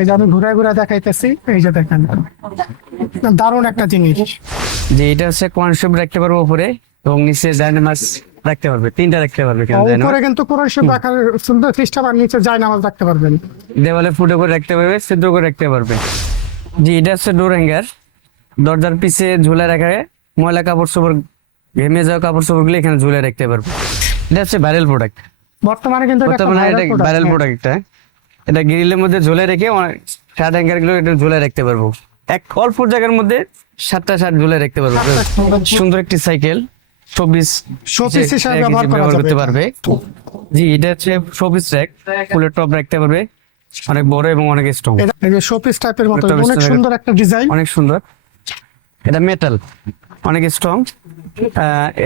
এই যে আমি ঘুরে ঘুরে দেখাইতেছি এই যে দেখেন। দারুণ একটা জিনিস। যে এটা হচ্ছে কনসেপ্ট রাখতে পারব উপরে এবং নিচে জায়নামাজ রাখতে পারবে তিনটা রাখতে পারবে কেন উপরে কিন্তু শরীফ রাখার সুন্দর খ্রিস্টান আর নিচে নামাজ রাখতে পারবেন। দেওয়ালে ফুটো করে রাখতে পারবে ছিদ্র করে রাখতে পারবে। জি এটা হচ্ছে ডোর হ্যাঙ্গার। দরজার পিছে ঝুলে রাখা ময়লা কাপড় চোপড় ঘেমে যাওয়া কাপড় চোপড়গুলো এখানে ঝুলে রাখতে পারবে। এটা হচ্ছে ভাইরাল প্রোডাক্ট বর্তমানে কিন্তু এটা একটা বর্তমানে এটা ভাইরাল। প্রোডাক্ট এটা এটা গ্রিলের মধ্যে ঝুলে রেখে শার্ট হ্যাঙ্গারগুলো এটা ঝুলে রাখতে পারব। এক অল্প জায়গার মধ্যে সাতটা শার্ট ঝুলে রাখতে পারব। সুন্দর একটি সাইকেল চব্বিশ Showpiece হিসেবে ব্যবহার করতে পারবে। জি এটা হচ্ছে শোপিস র্যাক ফুলের টপ রাখতে পারবে। অনেক বড় এবং অনেক স্ট্রং এটা শোপিস টাইপের মতো অনেক সুন্দর একটা ডিজাইন অনেক সুন্দর। এটা মেটাল অনেক স্ট্রং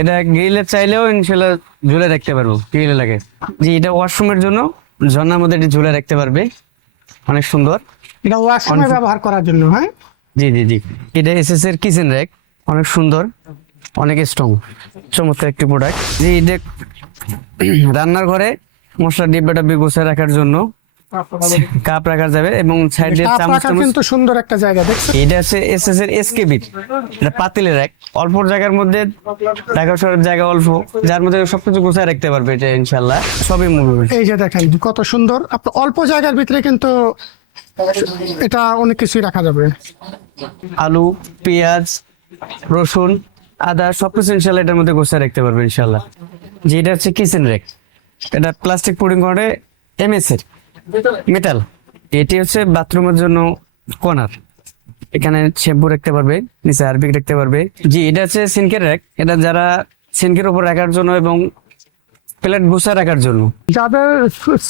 এটা গ্রিলে চাইলেও ইনশাল্লাহ ঝুলে রাখতে পারব গ্রিলে লাগে। জি এটা ওয়াশরুমের জন্য ঝর্ণার মধ্যে এটি ঝুলে রাখতে পারবে। অনেক সুন্দর। এটা ওয়াশরুমে ব্যবহার করার জন্য হ্যাঁ? জি জি জি। এটা এসএস এর কিচেন র্যাক অনেক সুন্দর অনেক স্ট্রং চমৎকার একটি প্রোডাক্ট জি এটা রান্নার ঘরে মশলা ডিব্বা ডাব্বি গোছায় রাখার জন্য কাপ রাখা যাবে এবং সাইডে চামচ কিন্তু সুন্দর একটা জায়গা দেখছেন এটা হচ্ছে এসএস এর এসকেবি এটা পাতিলের এক। অল্প জায়গার মধ্যে ঢাকা শহরের জায়গা অল্প। যার মধ্যে সবকিছু গোছায় রাখতে পারবে এটা ইনশাল্লাহ সবই মুভমেন্ট এই যে দেখেন কত সুন্দর। আপনার অল্প জায়গার ভিতরে কিন্তু এটা অনেক কিছুই রাখা যাবে। আলু পেঁয়াজ রসুন আদা সবকিছু ইনশাল্লাহ এটার মধ্যে গোছায় রাখতে পারবে ইনশাল্লাহ যে এটা হচ্ছে কিচেন রেক এটা প্লাস্টিক পুডিং করে এমএস এর। মেটাল এটি হচ্ছে বাথরুমের জন্য কর্নার এখানে শ্যাম্পু রাখতে পারবে নিচে আরবিক রাখতে পারবে। জি এটা হচ্ছে সিনকের র্যাক এটা যারা সিনকের উপর রাখার জন্য এবং প্লেট গুছা রাখার জন্য। যাদের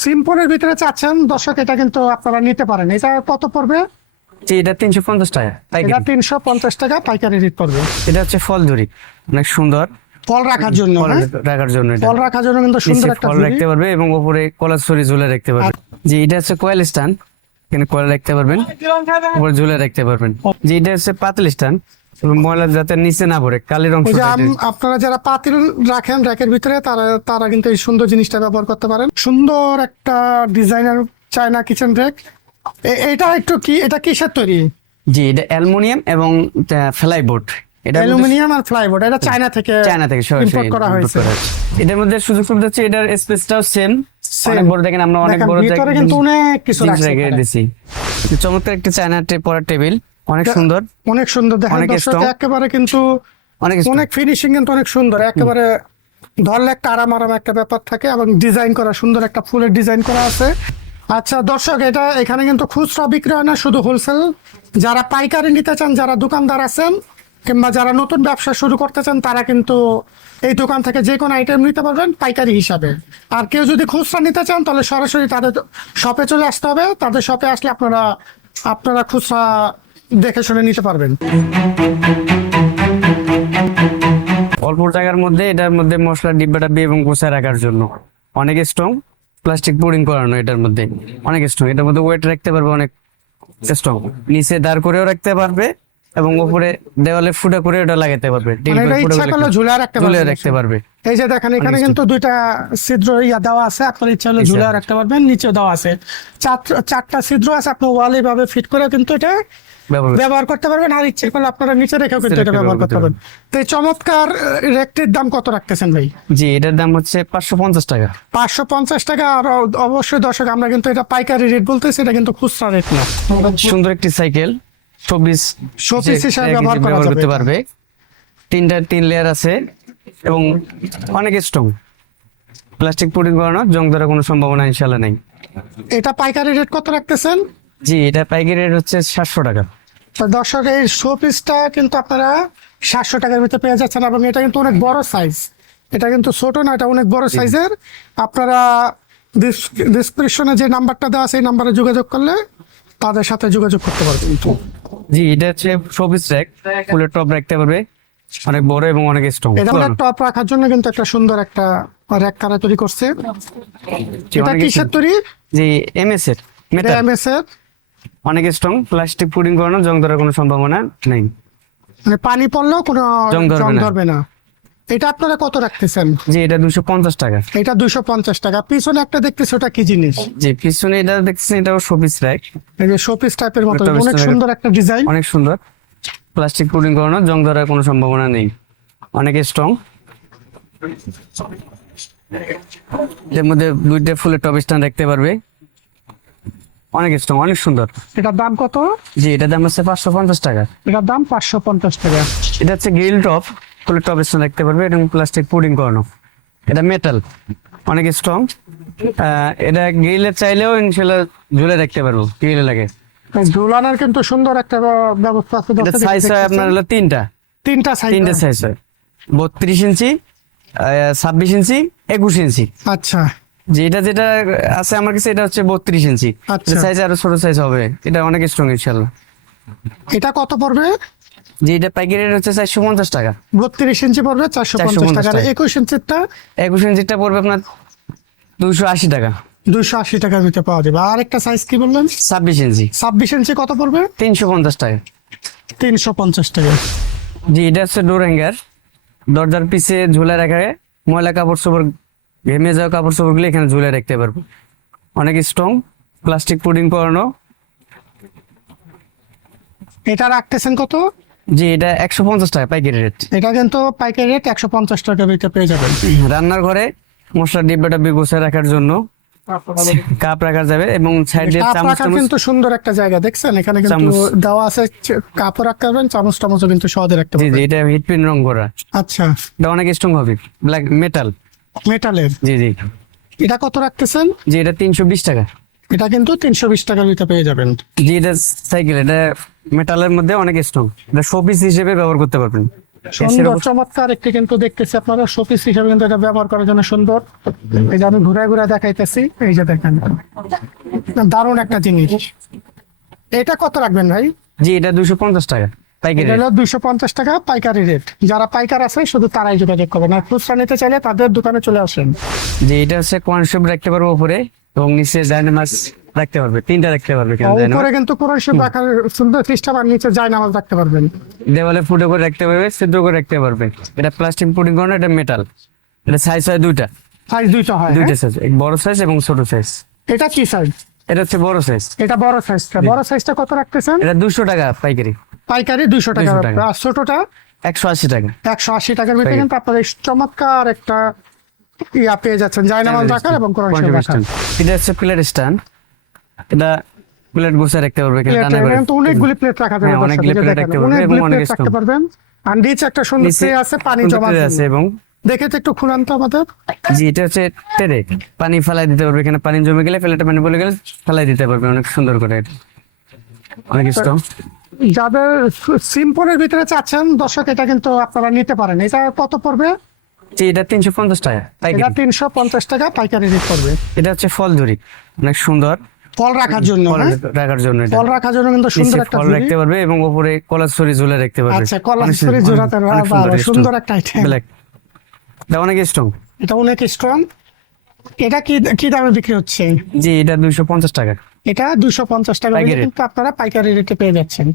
সিম্পলের ভিতরে চাচ্ছেন দর্শক এটা কিন্তু আপনারা নিতে পারেন। এটা কত পড়বে? জি এটা তিনশো পঞ্চাশ টাকা। এটা পাইকারি তিনশো পঞ্চাশ টাকা পাইকারি রেট পড়বে। এটা হচ্ছে ফল ঝুরি অনেক সুন্দর। ফল রাখার জন্য হ্যাঁ? রাখার জন্য ফল রাখার জন্য কিন্তু সুন্দর একটা ফল রাখতে পারবে এবং উপরে কলার ছড়ি ঝুলে রাখতে পারবে। যে এটা হচ্ছে কয়েল স্ট্যান্ড এখানে কয়েল রাখতে পারবেন। উপরে ঝুলে রাখতে পারবেন। যে এটা হচ্ছে পাতিল স্ট্যান্ড ময়লা যাতে নিচে না পড়ে কালির অংশ আপনারা যারা পাতিল রাখেন র্যাকের ভিতরে তারা তারা কিন্তু এই সুন্দর জিনিসটা ব্যবহার করতে পারেন। সুন্দর একটা ডিজাইনার চায়না কিচেন র্যাক। এটা একটু কি এটা কিসের তৈরি? জি এটা অ্যালুমিনিয়াম এবং ফ্লাই বোর্ড এটা অ্যালুমিনিয়াম আর ফ্লাইবোর্ড এটা চায়না থেকে চায়না থেকে ইম্পোর্ট করা হয়েছে। এটার মধ্যে সুযোগ সুবিধা হচ্ছে এটার স্পেসটাও সেম অনেক বড় দেখেন আমরা অনেক বড় ভিতরে কিন্তু অনেক কিছু জিনিস রেখে দিছি। চমৎকার একটা চায়না পড়ার টেবিল অনেক সুন্দর। অনেক সুন্দর দেখেন দর্শক একেবারে কিন্তু অনেক অনেক ফিনিশিং কিন্তু অনেক সুন্দর একেবারে ধরলে একটা আরাম আরাম একটা ব্যাপার থাকে এবং ডিজাইন করা সুন্দর একটা ফুলের ডিজাইন করা আছে। আচ্ছা দর্শক এটা এখানে কিন্তু খুচরা বিক্রি হয় না শুধু হোলসেল যারা পাইকারি নিতে চান যারা দোকানদার আছেন কিংবা যারা নতুন ব্যবসা শুরু করতে চান, তারা কিন্তু এই দোকান থেকে যে কোনো আইটেম নিতে পারবেন পাইকারি হিসাবে। আর কেউ যদি খুচরা নিতে চান, তাহলে সরাসরি তাদের শপে চলে আসতে হবে। তাদের শপে আসলে আপনারা আপনারা খুচরা দেখে শুনে নিতে পারবেন। অল্প জায়গার মধ্যে এটার মধ্যে মশলা ডিব্বা ডাব্বি এবং গোছায় রাখার জন্য। অনেক স্ট্রং প্লাস্টিক বোর্ডিং করানো এটার মধ্যে। অনেক স্ট্রং এটার মধ্যে ওয়েট রাখতে পারবে অনেক স্ট্রং নিচে দাঁড় করেও রাখতে পারবে। এবং উপরে দেওয়ালে ফুটা করে ওটা লাগাতে পারবে। মানে ইচ্ছা করলে ঝুলায় রাখতে ঝুলিয়ে রাখতে পারবে। এই যে দেখেন এখানে কিন্তু দুইটা ছিদ্র ইয়া দেওয়া আছে আপনার ইচ্ছা হলে ঝুলে রাখতে পারবেন নিচে দেওয়া আছে। চার- চারটা ছিদ্র আছে আপনি ওয়ালে ভাবে ফিট করে কিন্তু এটা ব্যবহার করতে- ব্যবহার করতে পারবেন আর ইচ্ছে করলে আপনারা নিচে রেখেও কিন্তু এটা ব্যবহার করতে পারবেন। তো এই চমৎকার রেকটির দাম কত রাখতেছেন ভাই? জি এটার দাম হচ্ছে পাঁচশো পঞ্চাশ টাকা। পাঁচশো পঞ্চাশ টাকা আর অবশ্যই দর্শক আমরা কিন্তু এটা পাইকারি রেট বলতেছি এটা কিন্তু খুচরা রেট না। সুন্দর একটি সাইকেল Showpiece হিসেবে ব্যবহার করা করতে এটা। পারবে। তিনটা তিন লেয়ার আছে এবং অনেক স্ট্রং প্লাস্টিক পুডিং করানো জং ধরার কোনো সম্ভাবনা নেই। এটা পাইকারি রেট কত রাখতেছেন? জি এটা পাইকারি রেট হচ্ছে সাতশো টাকা। তো দর্শক এই কিন্তু আপনারা সাতশো টাকার ভিতরে পেয়ে যাচ্ছেন এবং এটা কিন্তু অনেক বড় সাইজ এটা কিন্তু ছোট না এটা অনেক বড় সাইজের আপনারা ডিসক্রিপশনে যে নাম্বারটা দেওয়া আছে এই নাম্বারে যোগাযোগ করলে তাদের সাথে যোগাযোগ করতে পারবেন। জি এটা হচ্ছে শোপিস র্যাক ফুলের টপ রাখতে পারবে অনেক বড় এবং অনেক স্ট্রং এটা আমরা টপ রাখার জন্য কিন্তু একটা সুন্দর একটা র্যাক কারা তৈরি করছে। এটা কিসের তৈরি? জি এমএস এর মেটাল এমএস এর। অনেক স্ট্রং প্লাস্টিক পুডিং করানো জং ধরার কোনো সম্ভাবনা নেই। মানে পানি পড়লেও কোনো জং ধরবে না। এটা আপনারা কত রাখতেছেন? জি এটা দুশো পঞ্চাশ টাকা। এটা দুশো পঞ্চাশ টাকা। পিছনে একটা দেখতেছি ওটা কি জিনিস? জি পিছনে এটা দেখছেন এটাও শোপিস র্যাক এই যে শোপিস টাইপের মতো। অনেক সুন্দর একটা ডিজাইন অনেক সুন্দর। প্লাস্টিক পুডিং করানো জং ধরার কোনো সম্ভাবনা নেই। অনেক স্ট্রং এর মধ্যে দুইটা ফুলের টপ স্ট্যান্ড রাখতে পারবে। অনেক স্ট্রং অনেক সুন্দর। এটার দাম কত? জি এটার দাম হচ্ছে পাঁচশো পঞ্চাশ টাকা। এটার দাম পাঁচশো পঞ্চাশ টাকা। এটা হচ্ছে গ্রিল টপ ফুলের টপ স্ট্যান্ড রাখতে পারবে এবং প্লাস্টিক পুডিং করানো। এটা মেটাল অনেক স্ট্রং এটা গ্রিলের চাইলেও ইনশাল্লাহ ঝুলে রাখতে পারব গ্রিলে লাগে। ঝুলানোর কিন্তু সুন্দর একটা ব্যবস্থা আছে এটা সাইজ হয় আপনার হলো তিনটা। তিনটা সাইজ তিনটে সাইজ হয়। বত্রিশ ইঞ্চি ছাব্বিশ ইঞ্চি একুশ ইঞ্চি। আচ্ছা। যেটা যেটা আছে আমার কাছে এটা হচ্ছে বত্রিশ ইঞ্চি। আচ্ছা। সাইজ আরও ছোট সাইজ হবে। এটা অনেক স্ট্রং ইনশাল্লাহ। এটা কত পড়বে? যে এটা পাইকারি রেট হচ্ছে চারশো পঞ্চাশ টাকা। বত্রিশ ইঞ্চি পড়বে চারশো পঞ্চাশ 450 টাকা। একুশ ইঞ্চিটা একুশ ইঞ্চিটা পড়বে আপনার দুশো আশি টাকা। দুইশো আশি টাকার ভিতরে পাওয়া যাবে। আর একটা সাইজ কি বললেন? ছাব্বিশ ইঞ্চি। ছাব্বিশ ইঞ্চি কত পড়বে? তিনশো পঞ্চাশ টাকা। তিনশো পঞ্চাশ টাকা। জি এটা হচ্ছে ডোর হ্যাঙ্গার দরজার পিছে ঝুলে রাখা ময়লা কাপড় চোপড় ঘেমে যাওয়া কাপড় চোপড়গুলো এখানে ঝুলে রাখতে পারব। অনেক স্ট্রং প্লাস্টিক পুডিং করানো এটা রাখতেছেন কত? জি এটা একশো পঞ্চাশ টাকা পাইকারি রেট এটা কিন্তু পাইকারি রেট একশো পঞ্চাশ টাকার ভিতরে পেয়ে যাবেন। রান্নার ঘরে মশলা ডিব্বা ডাব্বি গোছায় রাখার জন্য কাপ রাখা যাবে এবং সাইড দিয়ে চামচ কিন্তু সুন্দর একটা জায়গা দেখছেন? এখানে কিন্তু। দেওয়া আছে রাখতে পারবেন চামচ টামচও কিন্তু সহজে রাখতে জি জি এটা হিট পিন রং করা। আচ্ছা। এটা অনেক স্ট্রং হবে ব্ল্যাক মেটাল মেটালের জি জি। এটা কত রাখতেছেন? জি এটা তিনশো বিশ টাকা। এটা কিন্তু তিনশো বিশ টাকার ভিতরে পেয়ে যাবেন। জি এটা সাইকেল এটা মেটালের মধ্যে অনেক স্ট্রং এটা শোপিস হিসেবে ব্যবহার করতে পারবেন। সুন্দর চমৎকার একটি কিন্তু দেখতেছি আপনারা। শোপিস হিসেবে কিন্তু এটা ব্যবহার করার জন্য সুন্দর। এই যে আমি ঘুরে ঘুরে দেখাইতেছি এই যে দেখেন। দারুণ একটা জিনিস। এটা কত রাখবেন ভাই? জি এটা দুশো পঞ্চাশ টাকা পাইকারি হলো দুইশো পঞ্চাশ টাকা পাইকারি রেট যারা পাইকার আছে শুধু তারাই যোগাযোগ করবেন। আর খুচরা নিতে চাইলে তাদের দোকানে চলে আসেন। যে এটা হচ্ছে কনসেপ্ট রাখতে পারব উপরে এবং নিচে ডাইনামাস রাখতে পারবে তিনটা রাখতে পারবে উপরে কিন্তু কোরআন শরীফ রাখার সুন্দর খ্রিস্টান আর নিচে যায় নামাজ রাখতে পারবেন। দেওয়ালে ফুটো করে রাখতে পারবে সিদ্ধ করে রাখতে পারবে। এটা প্লাস্টিক পুডিং করানো এটা মেটাল এটা সাইজ হয় দুইটা। সাইজ দুইটা হয় দুইটা হ্যাঁ? সাইজ বড় সাইজ এবং ছোট সাইজ এটা কি সাইজ এটা হচ্ছে বড় সাইজ এটা বড় সাইজটা বড় সাইজটা কত রাখতেছেন? এটা দুশো টাকা পাইকারি। পাইকারি দুইশো টাকা। 200 টাকা। আর ছোটটা? একশো আশি টাকা। একশো আশি টাকার ভিতরে কিন্তু আপনারা চমৎকার একটা ইয়া পেয়ে যাচ্ছেন। জায়নামাজ রাখার এবং কোরআন শরীফ রাখার। এটা হচ্ছে প্লেট স্ট্যান্ড এটা প্লেট বসে রাখতে পারবে এখানে প্লেট। কিন্তু অনেকগুলি প্লেট রাখা যাবে হ্যাঁ, অনেকগুলি দেখেন, রাখতে পারবে এবং অনেক রাখতে পারবেন। আর নিচে একটা সুন্দর ট্রে আছে পানি জমা আছে এবং দেখে তো একটু খুলান তো আমাদের। জি এটা হচ্ছে টেরে পানি ফেলাই দিতে পারবে এখানে পানি জমে গেলে পানি বলে গেলে ফেলাই দিতে পারবে অনেক সুন্দর করে এটা। অনেক স্ট্রং যাদের সিম্পলের ভিতরে চাচ্ছেন দর্শক এটা কিন্তু আপনারা নিতে পারেন। এটা কত পড়বে? জি এটা তিনশো পঞ্চাশ টাকা এটা তিনশো পঞ্চাশ টাকা পাইকারি রেট পড়বে। এটা হচ্ছে ফল ঝুরি অনেক সুন্দর। ফল রাখার জন্য হ্যাঁ? রাখার জন্য ফল রাখার জন্য কিন্তু সুন্দর একটা ফল রাখতে পারবে এবং উপরে কলার ছড়ি ঝুলে রাখতে পারবে। আচ্ছা কলা অনেক ছড়ি সুন্দর, একটা আইটেম Black। এটা অনেক স্ট্রং এটা অনেক স্ট্রং এটা কি কি দামে বিক্রি হচ্ছে? জি এটা দুইশো পঞ্চাশ টাকা। এটা দুশো পঞ্চাশ টাকা কিন্তু আপনারা পাইকারি রেটে পেয়ে যাচ্ছেন।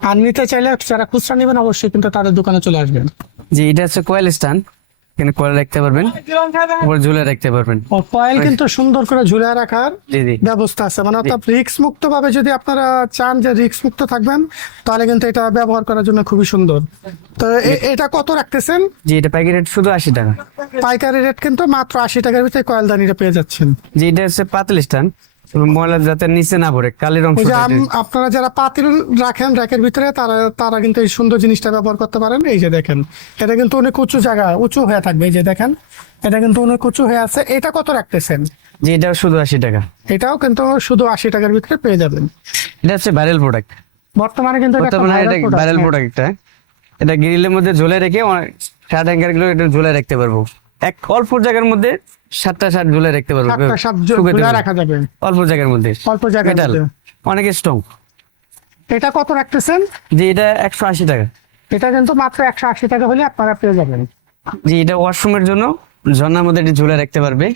আর নিতে চাইলে যারা খুচরা নেবেন অবশ্যই কিন্তু তাদের দোকানে চলে আসবেন। জি এটা হচ্ছে কয়েল স্ট্যান্ড এখানে কয়েল রাখতে পারবেন? উপরে ঝুলে রাখতে পারবেন। ও কয়েল কিন্তু সুন্দর করে ঝুলে রাখার জি জি। ব্যবস্থা আছে। মানে অর্থাৎ রিক্স মুক্ত ভাবে যদি আপনারা চান যে রিক্স মুক্ত থাকবেন তাহলে কিন্তু এটা ব্যবহার করার জন্য খুবই সুন্দর। তো এ- এটা কত রাখতেছেন? জি এটা প্যাকেট রেট শুধু আশি টাকা। পাইকারি রেট কিন্তু মাত্র আশি টাকার ভিতরে কয়েল দানিটা পেয়ে যাচ্ছেন। জি এটা হচ্ছে পাতল স্ট্যান্ড ময়লা যাতে নিচে না পড়ে কালির অংশ যে আপনারা যারা পাতিল রাখেন র্যাকের ভিতরে তারা তারা কিন্তু এই সুন্দর জিনিসটা ব্যবহার করতে পারেন। এই যে দেখেন এটা কিন্তু অনেক উঁচু জায়গা উঁচু হয়ে থাকবে। এই যে দেখেন এটা কিন্তু অনেক উঁচু হয়ে আছে। এটা কত রাখতেছেন? জি এটা শুধু আশি টাকা। এটাও কিন্তু শুধু আশি টাকার ভিতরে পেয়ে যাবেন। এটা হচ্ছে ভাইরাল প্রোডাক্ট বর্তমানে কিন্তু ভাইরাল হ্যাঁ। প্রোডাক্ট এটা এটা গ্রিলের মধ্যে ঝুলে রেখে শার্ট হ্যাঙ্গারগুলো এটা ঝুলে রাখতে পারব। এক অল্প জায়গার মধ্যে সাতটা শার্ট ঝুলে রাখতে পারব। সাতটা সাত ঝুলে রাখা যাবে। অল্প জায়গার মধ্যে। অল্প জায়গার মধ্যে। অনেক স্ট্রং এটা কত রাখতেছেন? জি এটা একশো আশি টাকা। এটা কিন্তু মাত্র একশো আশি টাকা হলে আপনারা পেয়ে যাবেন। জি এটা ওয়াশরুমের জন্য। ঝর্ণার মধ্যে এটি ঝুলে রাখতে পারবে।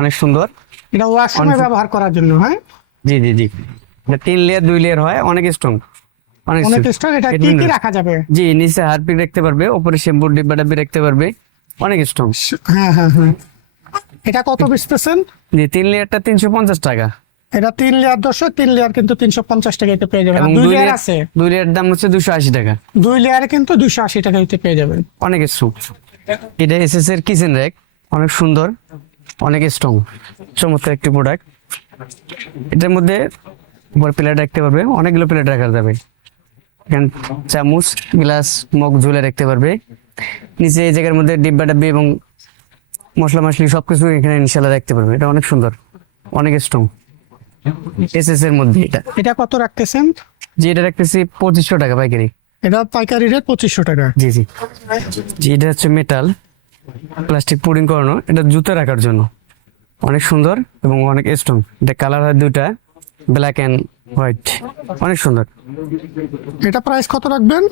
অনেক সুন্দর। এটা ওয়াশরুমে ব্যবহার করার জন্য হ্যাঁ? জি জি জি। এটা তিন লেয়ার দুই লেয়ার হয়। অনেক স্ট্রং অনেক স্ট্রং এটা এটা কি কি রাখা যাবে? জি নিচে হারপিক রাখতে পারবে। উপরে শ্যাম্পুর ডিব্বা ডাব্বি রাখতে পারবে। অনেক স্ট্রং হ্যাঁ হ্যাঁ হ্যাঁ। এটা কত বেচতেছেন? জি তিন লেয়ারটা তিনশো পঞ্চাশ টাকা। এটা তিন লেয়ার দর্শক তিন লেয়ার কিন্তু তিনশো পঞ্চাশ টাকা এতে পেয়ে যাবেন। দুই লেয়ার আছে। দুই লেয়ার দাম হচ্ছে দুশো আশি টাকা। দুই লেয়ারে কিন্তু দুশো আশি টাকা এতে পেয়ে যাবেন। অনেক স্ট্রং। এটা এসএস এর কিচেন র্যাক অনেক সুন্দর অনেক স্ট্রং। চমৎকার একটি প্রোডাক্ট এটার মধ্যে উপর প্লেট রাখতে পারবে। অনেকগুলো প্লেট রাখা যাবে। এখানে চামচ গ্লাস মগ ঝুলে রাখতে পারবে। নিচে এই জায়গার মধ্যে ডিব্বা ডাব্বি এবং মশলা মশলি সবকিছু এখানে ইনশাল্লাহ রাখতে পারবে এটা অনেক সুন্দর অনেক স্ট্রং এসএস এর মধ্যে এটা। এটা কত রাখতেছেন? যে এটা রাখতেছি পঁচিশশো টাকা পাইকারি। এটা পাইকারি রেট পঁচিশশো টাকা। জি জি। জি এটা হচ্ছে মেটাল প্লাস্টিক পুডিং করানো। এটা জুতো রাখার জন্য। অনেক সুন্দর এবং অনেক স্ট্রং এটা কালার হয় দুটা ব্ল্যাক অ্যান্ড হোয়াইট অনেক সুন্দর। এটা প্রাইস কত রাখবেন?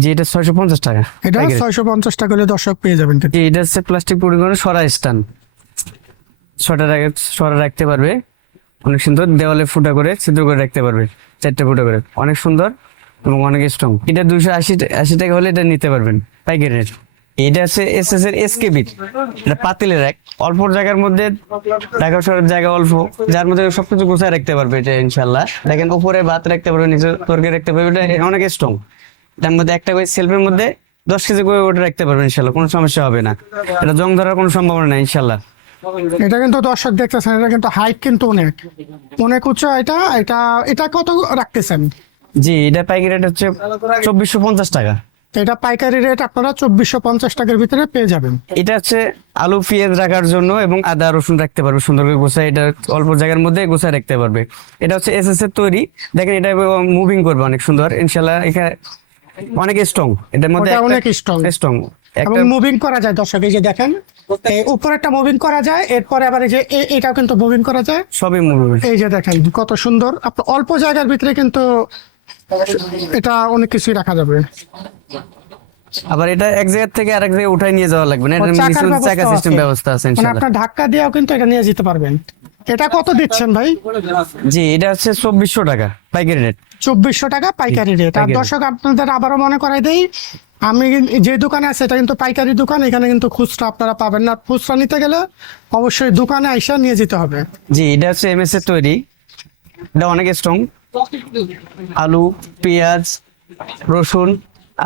জি এটা ছয়শো পঞ্চাশ টাকা। এটা ছয়শো পঞ্চাশ টাকা হলে দর্শক পেয়ে যাবেন এটা হচ্ছে প্লাস্টিক করানো সরা স্টান ছটা সরা রাখতে পারবে। অনেক সুন্দর দেওয়ালে ফুটা করে ছিদ্র করে রাখতে পারবে চারটে ফুটা করে। অনেক সুন্দর এবং অনেক স্ট্রং এটা দুশো আশি আশি টাকা হলে এটা নিতে পারবেন পাইকারি রেট এটা হচ্ছে এস এস এর এসকেবি এটা পাতিলের এক। অল্প জায়গার মধ্যে ঢাকা শহরের জায়গা অল্প। যার মধ্যে সবকিছু গোছায় রাখতে পারবে এটা ইনশাল্লাহ। দেখেন উপরে ভাত রাখতে পারবে নিচে তরকারি রাখতে পারবে। এটা অনেক স্ট্রং তার মধ্যে একটা করে সেলফের মধ্যে দশ কেজি করে ওটা রাখতে পারবে ইনশাল্লাহ। কোনো সমস্যা হবে না। এটা জং ধরার কোনো সম্ভাবনা নেই ইনশাল্লাহ। এটা কিন্তু দর্শক দেখতেছেন এটা কিন্তু হাইট কিন্তু অনেক। অনেক উচ্চ এটা এটা এটা কত রাখতেছেন? জি এটা পাইকারি রেট হচ্ছে চব্বিশশো পঞ্চাশ টাকা। এটা পাইকারি রেট আপনারা চব্বিশশো পঞ্চাশ টাকার ভিতরে পেয়ে যাবেন। এটা হচ্ছে আলু পেঁয়াজ রাখার জন্য এবং আদা রসুন রাখতে পারবে সুন্দর করে গোছায় এটা অল্প জায়গার মধ্যে গোছায় রাখতে পারবে। এটা হচ্ছে এস এস এর তৈরি। দেখেন এটা মুভিং করবে অনেক সুন্দর। ইনশাল্লাহ এখানে অনেক স্ট্রং এটার মধ্যে অনেক strong। স্ট্রং এবং মুভিং করা যায় দর্শক এই যে দেখেন এই উপরেরটা মুভিং করা যায় এরপরে আবার এই যে এটাও কিন্তু মুভিং করা যায়। সবই মুভিং এই যে দেখেন কত সুন্দর। আপনার অল্প জায়গার ভিতরে কিন্তু এটা অনেক কিছুই রাখা যাবে। আবার এটা এক জায়গা থেকে আরেক জায়গায় উঠাই নিয়ে যাওয়া লাগবে না? এটা চাকা সিস্টেম ব্যবস্থা আছে মানে ইনশাল্লাহ আপনার ধাক্কা দিয়েও কিন্তু এটা নিয়ে যেতে পারবেন। এটা কত দিচ্ছেন ভাই? জি এটা হচ্ছে চব্বিশশো টাকা পাইকারি রেট চব্বিশশো টাকা পাইকারি রেট আর। দর্শক আপনাদের আবারও মনে করাই দেই আমি যে দোকানে আছে এটা কিন্তু পাইকারি দোকান এখানে কিন্তু খুচরা আপনারা পাবেন না। খুচরা নিতে গেলে অবশ্যই দোকানে আইসা নিয়ে যেতে হবে। জি এটা হচ্ছে এমএস এর তৈরি। এটা অনেক স্ট্রং আলু পেঁয়াজ রসুন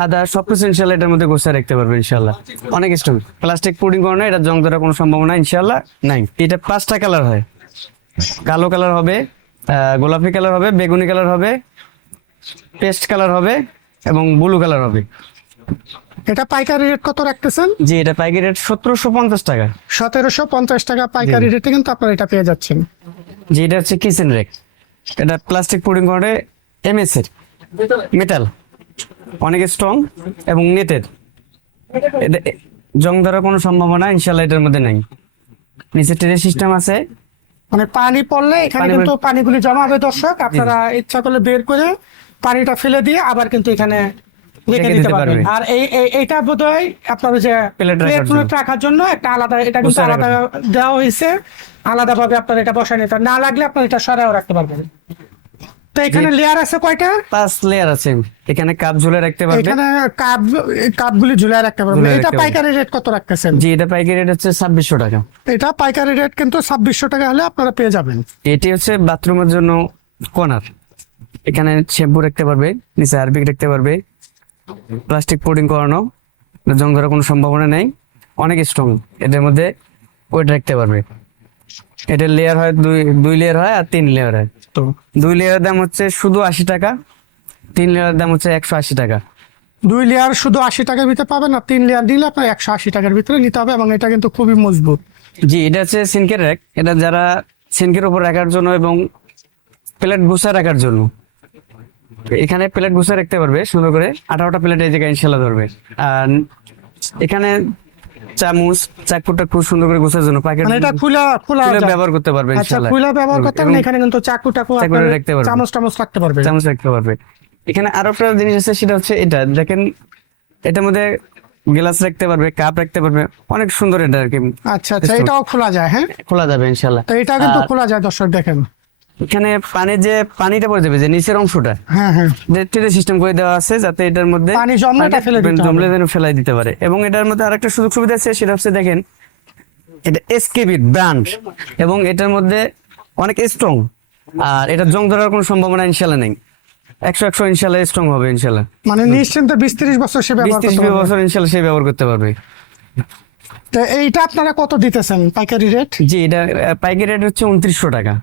আদা সবকিছু ইনশাল্লাহ এটার মধ্যে গোছা রাখতে পারবে ইনশাল্লাহ। অনেক স্ট্রং প্লাস্টিক পুডিং করে না এটা জং ধরার কোনো সম্ভাবনা ইনশাল্লাহ নাই। এটা পাঁচটা কালার হয়। কালো কালার হবে গোলাপি কালার হবে বেগুনি কালার হবে পেস্ট কালার হবে এবং ব্লু কালার হবে। এটা পাইকারি রেট কত রাখতেছেন? জি এটা পাইকারি রেট সতেরোশো পঞ্চাশ টাকা। সতেরোশো পঞ্চাশ টাকা পাইকারি রেটে কিন্তু আপনারা এটা পেয়ে যাচ্ছেন। জি এটা হচ্ছে কিচেন রেক এটা প্লাস্টিক পুডিং করে এমএস এর। মেটাল অনেক স্ট্রং এবং নেটের এটা জং ধরার কোনো সম্ভাবনা ইনশাল্লাহ এটার মধ্যে নাই। নিচে ট্রেনের সিস্টেম আছে। মানে পানি পড়লে এখানে কিন্তু পানিগুলি জমা হবে দর্শক। আপনারা ইচ্ছা করলে বের করে পানিটা ফেলে দিয়ে আবার কিন্তু এখানে রেখে দিতে পারবেন পারবে। আর এই এইটা বোধহয় আপনার যে প্লেট রাখার জন্য। একটা আলাদা এটা কিন্তু আলাদা দেওয়া হয়েছে। আলাদা ভাবে আপনার এটা বসায় নিতে না লাগলে আপনার এটা সরাও রাখতে পারবেন। তো এখানে লেয়ার আছে কয়টা? পাঁচ লেয়ার আছে। এখানে কাপ ঝুলে রাখতে পারবে। এখানে কাপ কাপগুলি ঝুলায় রাখতে পারবেন। এটা পাইকারি রেট কত রাখতেছেন? জি এটা পাইকারি রেট হচ্ছে ছাব্বিশশো টাকা। এটা পাইকারি রেট কিন্তু ছাব্বিশশো টাকা হলে আপনারা পেয়ে যাবেন। এটি হচ্ছে বাথরুমের জন্য কর্নার এখানে শ্যাম্পু রাখতে পারবে নিচে হারপিক রাখতে পারবে। প্লাস্টিক পুডিং করানো জং ধরার কোনো সম্ভাবনা নেই। অনেক স্ট্রং এটার মধ্যে ওয়েট রাখতে পারবে। এটার লেয়ার হয় দুই দুই লেয়ার হয় আর তিন লেয়ার হয়। তো দুই লেয়ারের দাম হচ্ছে শুধু আশি টাকা তিন লেয়ারের দাম হচ্ছে একশো আশি টাকা। দুই লেয়ার শুধু আশি টাকার ভিতরে পাবেন আর তিন লেয়ার দিলে আপনার একশো আশি টাকার ভিতরে নিতে হবে এবং এটা কিন্তু খুবই মজবুত। জি এটা হচ্ছে সিনকের র্যাক এটা যারা সিনকের উপর রাখার জন্য এবং প্লেট গুছা রাখার জন্য। এখানে প্লেট গুছা রাখতে পারবে সুন্দর করে। আঠারোটা প্লেট এই জায়গায় ইনশাল্লাহ ধরবে। আর এখানে চামচ চাকুটা খুব সুন্দর করে গুছার জন্য প্যাকেট মানে এটা খোলা খোলা ব্যবহার করতে পারবে আচ্ছা ইনশাল্লাহ খোলা ব্যবহার করতে এবং এখানে কিন্তু চাকু টাকু চাকু রাখতে পারবেন। চামচ টামচ রাখতে পারবে। চামচ রাখতে পারবে। এখানে আরও একটা জিনিস আছে সেটা হচ্ছে এটা। দেখেন এটার মধ্যে গ্লাস রাখতে পারবে কাপ রাখতে পারবে। অনেক সুন্দর এটা আর কি। আচ্ছা আচ্ছা এটাও খোলা যায় হ্যাঁ? খোলা যাবে ইনশাল্লাহ তো এটা কিন্তু খোলা যায় দর্শক দেখেন। এখানে পানি যে পানিটা পড়ে যাবে যে নিচের অংশটা? হ্যাঁ হ্যাঁ। সিস্টেম করে দেওয়া আছে যাতে এটার মধ্যে পানি জমলে এটা ফেলে দিতে জমলে যেন ফেলাই দিতে পারে। এবং এটার মধ্যে আরেকটা সুযোগ সুবিধা আছে সেটা হচ্ছে দেখেন এটা এসকেবি ব্র্যান্ড এবং এটার মধ্যে অনেক স্ট্রং আর এটা জং ধরার কোনো সম্ভাবনা ইনশাল্লাহ নেই। একশো একশো ইনশাল্লাহ স্ট্রং হবে ইনশাল্লাহ মানে নিশ্চিন্তে বিশ তিরিশ বছর সে ব্যবহার করতে বছর ইনশাল্লাহ সে ব্যবহার করতে পারবে। তো এইটা আপনারা কত দিতেছেন পাইকারি রেট জি এটা পাইকারি রেট হচ্ছে উনত্রিশশো টাকা।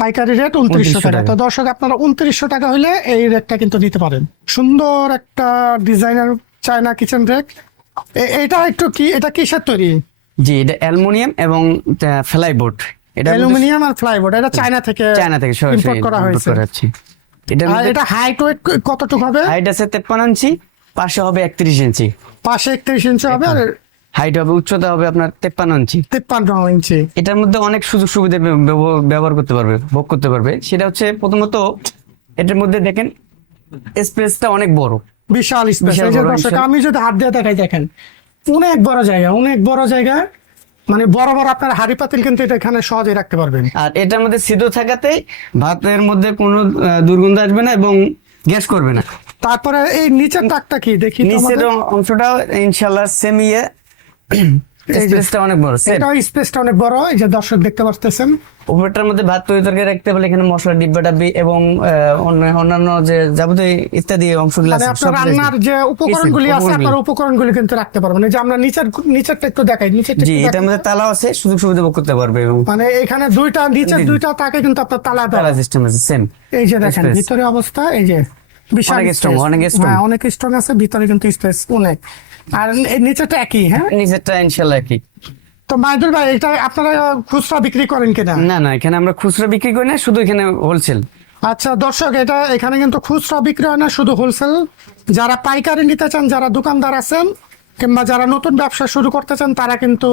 পাইকারি রেট উনত্রিশশো টাকা। তো দর্শক আপনারা উনত্রিশশো টাকা হলে এই রেটটা কিন্তু নিতে পারেন। সুন্দর একটা ডিজাইনার চায়না কিচেন রেক। এটা একটু কি এটা কিসের তৈরি? জি এটা অ্যালুমিনিয়াম এবং ফ্লাই বোর্ড। এটা অ্যালুমিনিয়াম আর ফ্লাইবোর্ড এটা চায়না থেকে চায়না থেকে ইম্পোর্ট করা হয়েছে। এটা এটা হাইট ওয়েট কতটুকু হবে? হাইট আছে তেপ্পান্ন ইঞ্চি পাশে হবে একত্রিশ ইঞ্চি। পাশে একত্রিশ ইঞ্চি হবে আর হাইট হবে উচ্চতা হবে আপনার তেপ্পান্ন ইঞ্চি। তিপ্পান্ন ইঞ্চি। এটার মধ্যে অনেক সুযোগ সুবিধা ব্যব- ব্যব- ব্যবহার করতে পারবে ভোগ করতে পারবে। সেটা হচ্ছে প্রথমত এটার মধ্যে দেখেন স্পেসটা অনেক বড়। বিশাল স্পেস। দর্শক আমি যদি হাত দিয়ে দেখাই দেখেন অনেক বড় জায়গা অনেক বড় জায়গা মানে বড় বড় আপনার হাড়ি পাতিল কিন্তু এটা এখানে সহজেই রাখতে পারবেন। আর এটার মধ্যে সিদ্ধ থাকাতে ভাতের মধ্যে কোনো দুর্গন্ধ আসবে না এবং গ্যাস করবে না। তারপরে এই নিচের টাকটা কি? দেখি নিচের অংশটা ইনশাল্লাহ সেম ইয়ে। এই যে- স্পেসটা অনেক বড় এটাও স্পেসটা অনেক বড় এই যে দর্শক দেখতে পারতেছেন। উপরটার মধ্যে ভাত তৈরি তরকারি রাখতে পারলে এখানে মশলা ডিব্বা ডাব্বি এবং অন্যান্য যে যাবতীয় ইত্যাদি অংশগুলো মানে আছে আপনার রান্নার যে উপকরণগুলি আছে আপনার উপকরণগুলি। কিন্তু রাখতে পারবেন। যে আমরা নিচের নিচেরটা একটু দেখাই নিচেরটা জি এটার মধ্যে তালা আছে সুযোগ সুবিধা ভোগ করতে পারবে এবং মানে এখানে দুইটা নিচের। দুইটা তাকে কিন্তু আপনার তালা সিস্টেম আছে সেম এই যে দেখেন ভিতরে অবস্থা এই যে বিশাল অনেক strong, অনেক। হ্যাঁ, অনেক স্ট্রং আছে ভিতরে কিন্তু স্পেস অনেক। আর নিচেটা একই হ্যাঁ? নিচেরটা ইনশাল্লাহ কি তো মাইদুল ভাই এটা আপনারা খুচরা বিক্রি করেন কিনা? না না এখানে আমরা খুচরা বিক্রি করি না শুধু এখানে হোলসেল আচ্ছা দর্শক এটা এখানে কিন্তু খুচরা বিক্রি হয় না শুধু হোলসেল যারা পাইকারি নিতে চান যারা দোকানদার আছেন কিংবা যারা নতুন ব্যবসা শুরু করতে চান তারা কিন্তু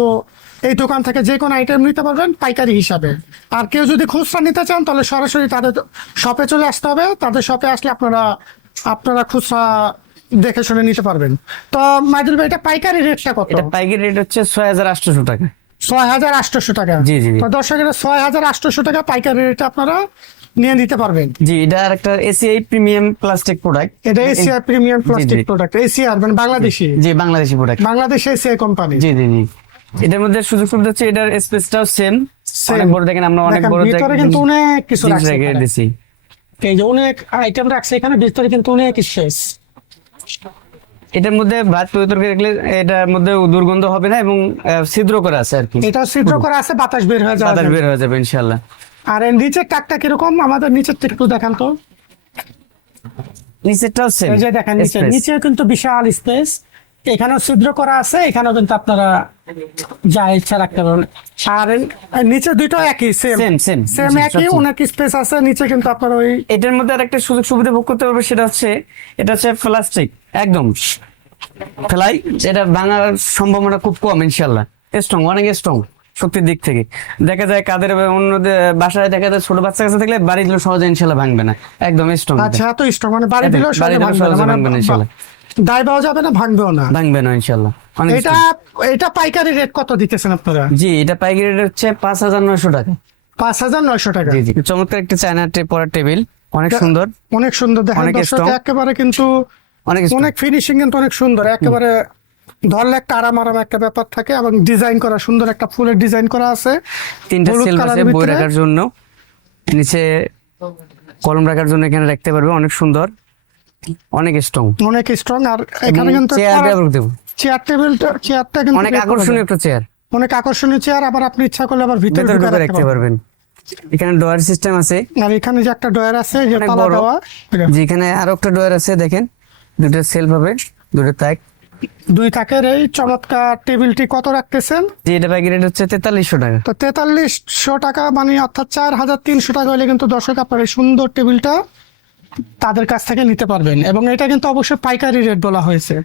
এই দোকান থেকে যে কোনো আইটেম নিতে পারবেন পাইকারি হিসাবে। আর কেউ যদি খুচরা নিতে চান তাহলে সরাসরি তাদের শপে চলে আসতে হবে। তাদের শপে আসলে আপনারা আপনারা খুচরা দেখে শুনে নিতে পারবেন। তো মাইদুল ভাই এটা পাইকারি রেটটা কত? এটা পাইকারি রেট হচ্ছে ছয় হাজার আটশোশো টাকা। ছয় হাজার আটশোশো টাকা। জি, জি। তো দর্শক এটা ছয় হাজার আটশোশো টাকা পাইকারি রেটে আপনারা নিয়ে নিতে পারবেন। জি এটা একটা এসিআই প্রিমিয়াম প্লাস্টিক প্রোডাক্ট এটা এশিয়া প্রিমিয়াম প্লাস্টিক। প্রোডাক্ট এশিয়ার মানে বাংলাদেশি। জি Bangladeshi product Bangladesh Asia company জি জি জি। এটার মধ্যে সুযোগ সুবিধা হচ্ছে এটার স্পেসটাও সেম। অনেক বড় দেখেন আমরা অনেক দেখেন, বড় ভিতরে কিন্তু অনেক কিছু রাখছে এই যে অনেক আইটেম রাখছে এখানে ভিতরে কিন্তু অনেক স্পেস এটার মধ্যে ভাত তৈরি তরকারি রাখলে এটার মধ্যে দুর্গন্ধ হবে না এবং ছিদ্র করা আছে আর কি। এটা ছিদ্র করা আছে বাতাস বের হয়ে যাবে। বাতাস বের হয়ে যাবে ইনশাল্লাহ আর নিচের টাকটা কীরকম? আমাদের নিচের থেকে একটু দেখান তো। নিচেরটাও সেম এই যে দেখেন নিচে নিচে কিন্তু বিশাল স্পেস এখানেও ছিদ্র করা আছে এখানেও কিন্তু আপনারা যা ইচ্ছা রাখতে পারবেন। আর নিচে দুটো একই সেম same. সেম একই অনেক স্পেস আছে নিচে কিন্তু আপনার ওই এটার মধ্যে আরেকটা সুযোগ সুবিধা ভোগ করতে পারবে সেটা হচ্ছে এটা হচ্ছে প্লাস্টিক একদম। ফেলাই এটা ভাঙার সম্ভাবনা খুব কম ইনশাল্লাহ স্ট্রং অনেক স্ট্রং শক্তির দিক থেকে। দেখা যায় কাদের অন্য বাসায় দেখা যায় ছোট বাচ্চা কাছে থাকলে বাড়ি দিলে সহজে ইনশাল্লাহ ভাঙবে না। একদম স্ট্রং আচ্ছা এত স্ট্রং মানে বাড়ি দিলেও সহজে ভাঙবে না, ভাঙবে না, মানে ইনশাল্লাহ। দায় পাওয়া যাবে না ভাঙবেও না। ভাঙবে না ইনশাল্লাহ। এটা এটা পাইকারি রেট কত দিতেছেন আপনারা? জি এটা পাইকারি রেট হচ্ছে পাঁচ হাজার নয়শো টাকা। পাঁচ হাজার নয়শো টাকা। জি জি। চমৎকার একটা চায়না পড়ার টেবিল। অনেক সুন্দর। অনেক সুন্দর দেখেন দর্শক একেবারে কিন্তু অনেক অনেক ফিনিশিং কিন্তু অনেক সুন্দর। একেবারে ধরলে একটা আরাম আরাম একটা ব্যাপার থাকে এবং ডিজাইন করা সুন্দর একটা ফুলের ডিজাইন করা আছে। তিনটা সেলফ আছে বই রাখার জন্য। নিচে কলম রাখার জন্য এখানে রাখতে পারবে অনেক সুন্দর। অনেক স্ট্রং অনেক স্ট্রং আর এখানে কিন্তু চেয়ার ব্যবহার করতে চেয়ার টেবিলটা চেয়ারটা কিন্তু অনেক আকর্ষণীয় একটা চেয়ার অনেক আকর্ষণীয় চেয়ার আবার আপনি ইচ্ছা করলে আবার ভিতরে ঢুকে রাখতে পারবেন। এখানে ডোয়ার সিস্টেম আছে। আর এখানে যে একটা ডয়ার আছে যে তালা দেওয়া যেখানে আরও একটা ডোয়ার আছে দেখেন। দুটো সেলফ হবে দুটো তাক। দুই থাকের এই চমৎকার টেবিলটি কত রাখতেছেন? যে এটা প্যাকেট রেট হচ্ছে তেতাল্লিশশো টাকা। তো তেতাল্লিশশো টাকা মানে অর্থাৎ চার হাজার তিনশো টাকা হলে কিন্তু দর্শক আপনার এই সুন্দর টেবিলটা তাদের কাছ থেকে নিতে পারবেন। এবং এটা কিন্তু অবশ্যই পাইকারি রেট বলা হয়েছে।